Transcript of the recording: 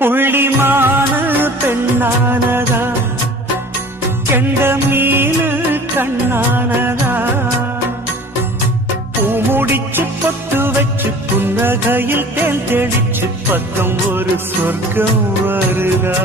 புள்ளிமானு பெண்ணானதா, கெண்ட மீனு கண்ணானதா, பூமுடிச்சு பொட்டு வச்சு புன்னகையில் தேன் தெளிச்சு பக்கம் ஒரு சொர்க்கம் வருதா.